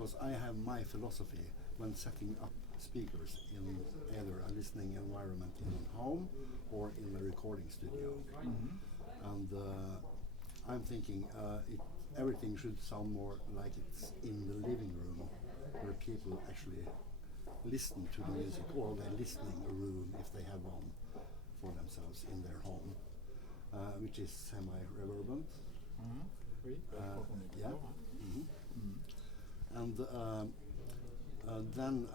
because I have my philosophy when setting up speakers in either a listening environment in home or in a recording studio. And I'm thinking everything should sound more like it's in the living room, where people actually listen to the music, or the listening room if they have one for themselves in their home, which is semi-reverberant. Oui, je crois qu'on est d'accord. And then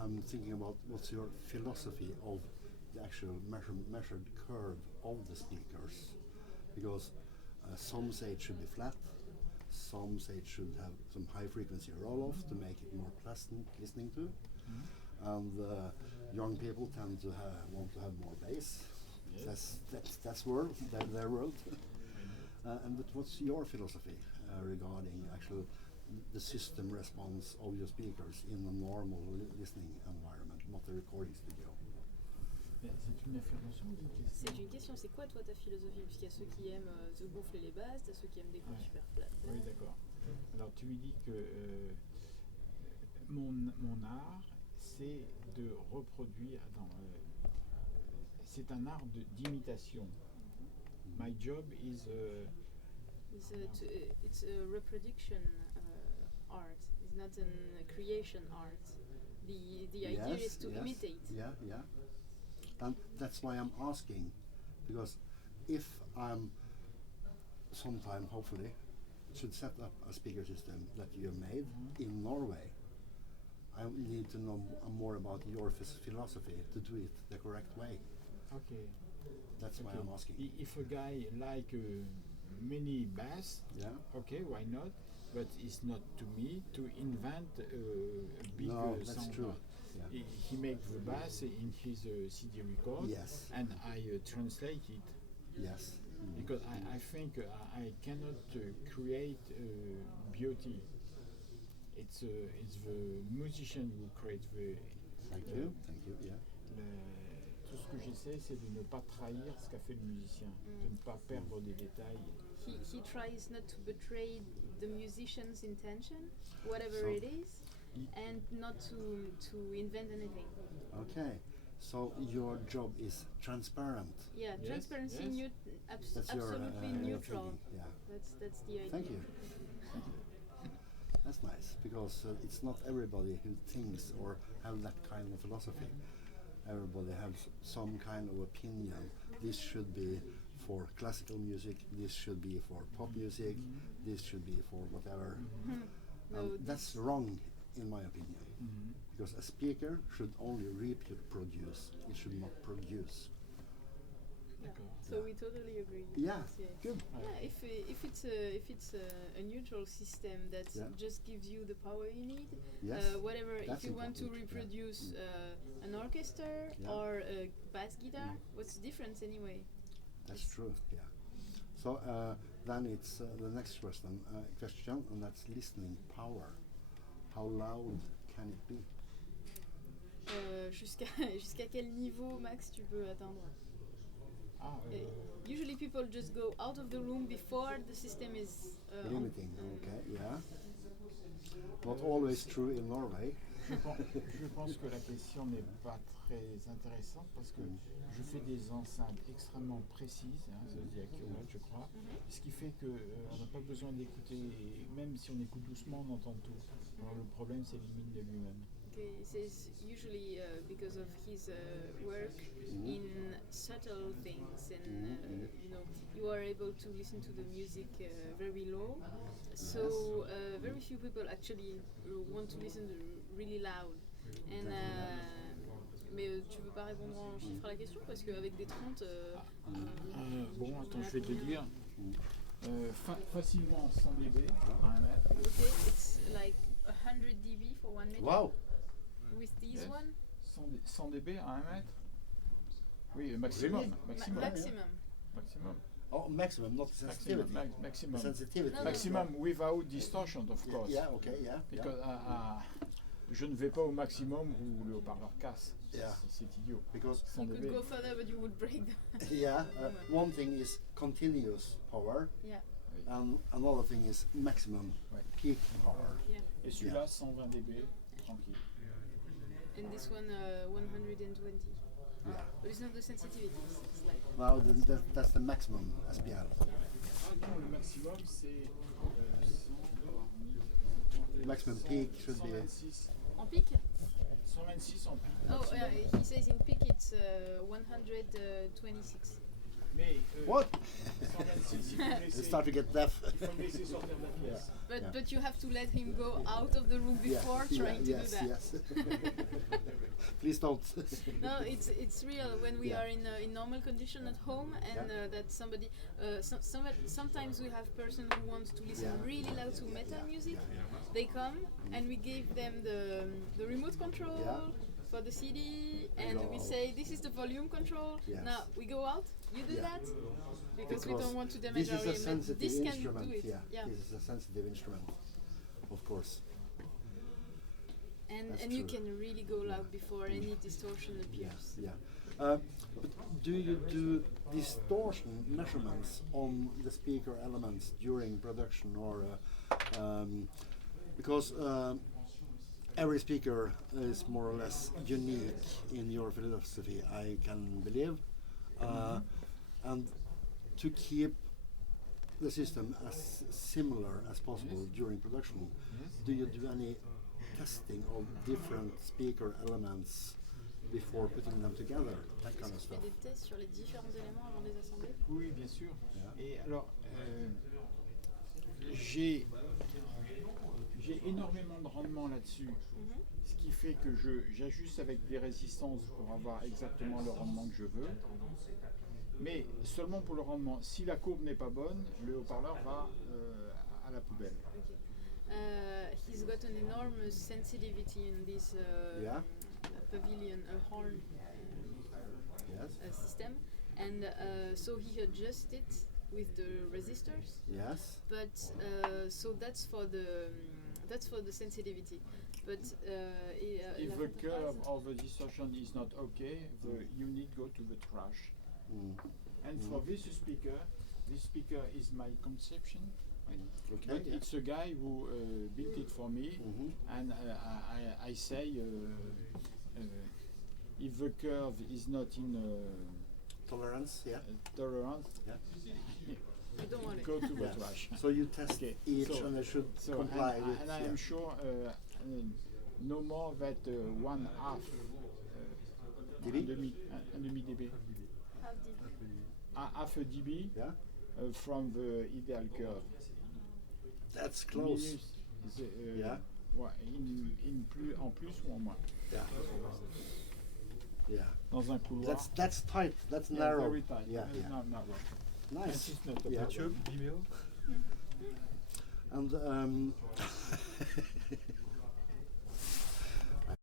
I'm thinking about what's your philosophy of the actual measured curve of the speakers, because some say it should be flat, some say it should have some high frequency roll-off to make it more pleasant listening to, and young people tend to want to have more bass. Yes. That's their world. But what's your philosophy regarding actual the system response of your speakers in a normal listening environment, not a recording studio? C'est une affirmation ou une question? C'est une question. C'est quoi toi ta philosophie? Puisqu'il y a ceux qui aiment se gonfler les basses, t'as ceux qui aiment des coups super plates. Oui, d'accord. Alors tu lui dis que mon art, c'est de reproduire. C'est un art d'imitation. My job is. It's a reproduction art. It's not a creation art. The idea is to imitate. Yeah. And that's why I'm asking, because if I'm sometime, hopefully, should set up a speaker system that you have made in Norway, I need to know more about your philosophy to do it the correct way. Okay. That's why I'm asking. If a guy like many bass, okay, why not? But it's not to me to invent a big no, that's sound. True. Yeah. He makes the bass in his CD record, and I translate it. Yes. Because I think I cannot create beauty. It's the musician who creates the. Thank you. Yeah. Tout ce que j'essaie, c'est de ne pas trahir ce qu'a fait le musicien, de ne pas perdre des détails. He tries not to betray the musician's intention, whatever it is, and not to invent anything. Okay, so your job is transparent. Yeah, transparency, That's absolutely neutral. Yeah. That's the idea. Thank you. That's nice, because it's not everybody who thinks or have that kind of philosophy. Everybody has some kind of opinion. This should be for classical music, this should be for pop music, this should be for whatever. That's wrong, in my opinion, because a speaker should only reproduce, it should not produce. Yeah. So we totally agree. Yeah, good. Yeah, if it's a neutral system that just gives you the power you need, whatever. If you want to reproduce an orchestra or a bass guitar, what's the difference anyway? That's true. Yeah. So then it's the next question, and that's listening power. How loud can it be? Jusqu'à quel niveau max tu peux atteindre? Usually people just go out of the room before the system is limiting. Okay, yeah. Not always true in Norway. Je pense que la question n'est pas très intéressante parce que je fais des enceintes extrêmement précises, ça se dit accurate, je crois, ce qui fait qu'on n'a pas besoin d'écouter, même si on écoute doucement, on entend tout. Alors le problème, c'est limite de lui-même. Okay, it says usually because of his work in subtle things, and you are able to listen to the music very low. So very few people actually want to listen really loud. And mais tu veux pas répondre en chiffres à la question parce qu'avec des 30. Bon, attends, je vais te le dire. Facilement 100 dB à 1 mètre. Okay, it's like 100 dB for 1 minute. Wow. With this one? 100 dB à 1 mètre. Oui, maximum. Really? Maximum. Oh, maximum, not sensitivity. Maximum. Sensitivity. Maximum without distortion, of course. Yeah, okay, yeah. Because je ne vais pas au maximum où le haut-parleur casse. C'est idiot. Because you could go further, but you would break them. one thing is continuous power. Yeah. Oui. And another thing is maximum Ouais. peak power. Yeah. Et celui-là, 120 dB, tranquille. And this one 120. Yeah. But it's not the sensitivity. It's like Now that's the maximum SPL. Ah non, le maximum, c'est 100 par 1000. Maximum peak should be 126. en pic. 126 en pic. Oh, maximum. he says in peak it's 126. Mais What? 126, il faut They laisser, start to get deaf. il faut le laisser sortir de la pièce. But Yeah. but you have to let him go out of the room before trying to yes, do that. Yes. Please don't. No, it's real when we Yeah. are in normal condition at home and Yeah. that somebody sometimes we have person who wants to listen Yeah. really loud to metal Yeah. music. Yeah. They come and we give them the remote control Yeah. for the CD They and go we out. say this is the volume control. Yes. Now we go out. You do Yeah. that because we don't want to damage this our is a ear, but sensitive this can instrument. do it. Yeah. This is a sensitive instrument, of course. And That's you true. can really go loud before any distortion Yeah. appears. Yeah. But do you do distortion measurements on the speaker elements during production, or because every speaker is more or less unique in your philosophy, I can believe, and to keep the system as similar as possible Yes. during production, Yes. do you do any testing of different speaker elements before putting them together, that kind of Est-ce que tu fais stuff? des tests sur les différents éléments avant de les assembler? Oui, bien sûr. Yeah. Et alors, j'ai énormément de rendement là-dessus, Mhm. ce qui fait que j'ajuste avec des résistances pour avoir exactement le rendement que je veux, mais seulement pour le rendement. Si la courbe n'est pas bonne, le haut-parleur va à la poubelle. Okay. He's got an enormous sensitivity in this Yeah. pavilion, a horn Yes. system, and so he adjusts it with the resistors. Yes. But so that's for the sensitivity. But If la the contrebasse- curve of the distortion is not okay, the unit go to the trash. And for this speaker is my conception. Okay. But Yeah. it's a guy who built it for me, and I say if the curve is not in Tolerance. Yeah. tolerant, Yeah. I don't want it. go to the Yeah. trash. So you test Okay, each, so- and they should So comply with. and I yeah. am sure no more than 1/2 dB? un demi dB, How deep? half a dB Yeah. from the ideal curve. That's close. Minus, Yeah. ouais, en plus ou en moins. Yeah. Yeah. Dans un couloir. That's tight. That's Yeah, narrow. very tight. Yeah. It's Yeah. not narrow. Nice. It's not a Yeah. problem. Vimeo. And